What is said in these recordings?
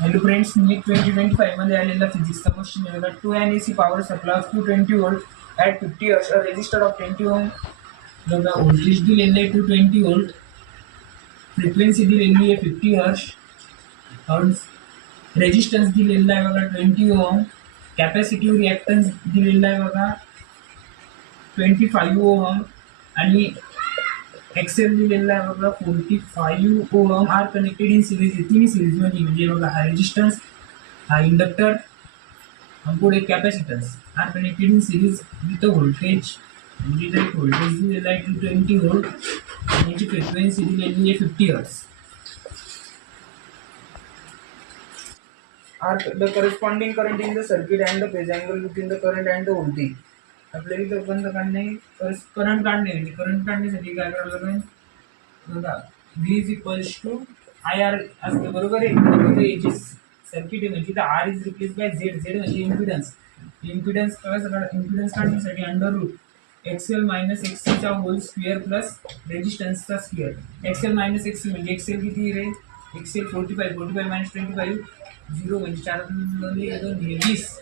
Hello friends, नीट 2025 मध्ये आलेला फिजिक्सचा question आहे बघा. 2 an AC power supply of 220 volt at 50 hertz, a resistor of 20 ohm. बघा, व्होल्टेज दिलेलं आहे 220 वोल्ट, फ्रिक्वेन्सी दिलेली आहे 50 हर्ट्ज, रेजिस्टन्स दिलेला आहे बघा 20 ओम, कॅपॅसिटिव्ह रिॲक्टन्स दिलेला आहे बघा 25 ओम, आणि एक्सेल दिलेला आहे बघा 45 ohm. Are connected in series. तिन्ही सिरीज मध्ये म्हणजे बघा, हा रेजिस्टन्स, हा इंडक्टर, पुढे capacitance are connected in series with voltage. म्हणजे इथे व्होल्टेज दिलेला आहे 220 व्होल्ट, याची फ्रिक्वेन्सी दिलेली आहे 50 hertz. Are the corresponding current in the circuit and the phase angle between the current and the voltage. आपल्याला इथं बंद काढणे, करंट काढणे, म्हणजे करंट काढण्यासाठी काय करावं लागेल बघा, V is equals to I R असते, बरोबर आहे. सर्किट आहे म्हणजे R is replace by Z. Z म्हणजे इम्पिडन्स. इम्पिडन्स इम्पिडन्स काढण्यासाठी अंडर रूट एक्सएल मायनस एक्ससीचा होल स्क्वेअर प्लस रेजिस्टन्सचा स्क्वेअर. एक्सएल मायनस एक्ससी म्हणजे एक्सएल किती रे, एक्सएल 45 मायनस 25 0 म्हणजे 4 20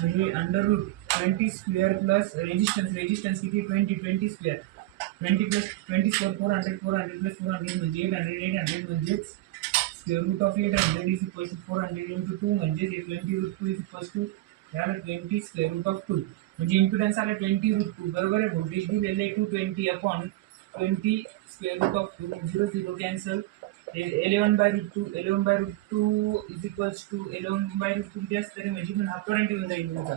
म्हणजे under root 20 square plus resistance किती 20 स्क्वेअर. 20 प्लस 20 स्क्वेअर 400 प्लस 400 म्हणजे 800 म्हणजेच square root of 800 is equal to 400 into 2 म्हणजे 20 रूट 2 इज इक्वल टू याला 20 स्क्वेअर रूट ऑफ 2 म्हणजे इम्पिडन्स आला 20 रूट 2, बरोबर आहे. व्होल्टेज दिलेले 220 upon 20 square root of 2, 0 0 cancel. 11/√2 is equals to 11/√2 जास्त तरी म्हणजे पण हा करंट येऊन जाईल तुमचा.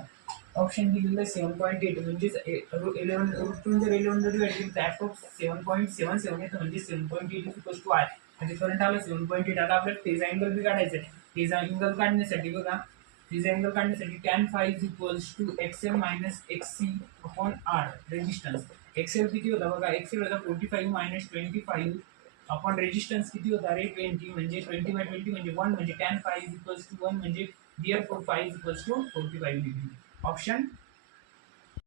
ऑप्शन दिलेलं आहे 7.8 म्हणजेच 11√2 जर 11 डिवाइड केलं तर ॲप्रॉक्स 7.77 येतं, म्हणजे 7.8 इज इक्वल्स टू आय. म्हणजे करंट आला 7.8. आता आपल्याला फेज अँगल बी काढायचं आहे. फेज अँगल काढण्यासाठी बघा, फेज अँगल काढण्यासाठी tan phi is equals to XL minus XC upon R resistance. XL किती होता बघा, एक्सएल होता 45 मायनस 25 अपॉन रेजिस्टन्स किती होता रे 20, म्हणजे 20/20 म्हणजे 1 म्हणजे tan phi is equals to 1 म्हणजे therefore phi is equals to 45 degree. Option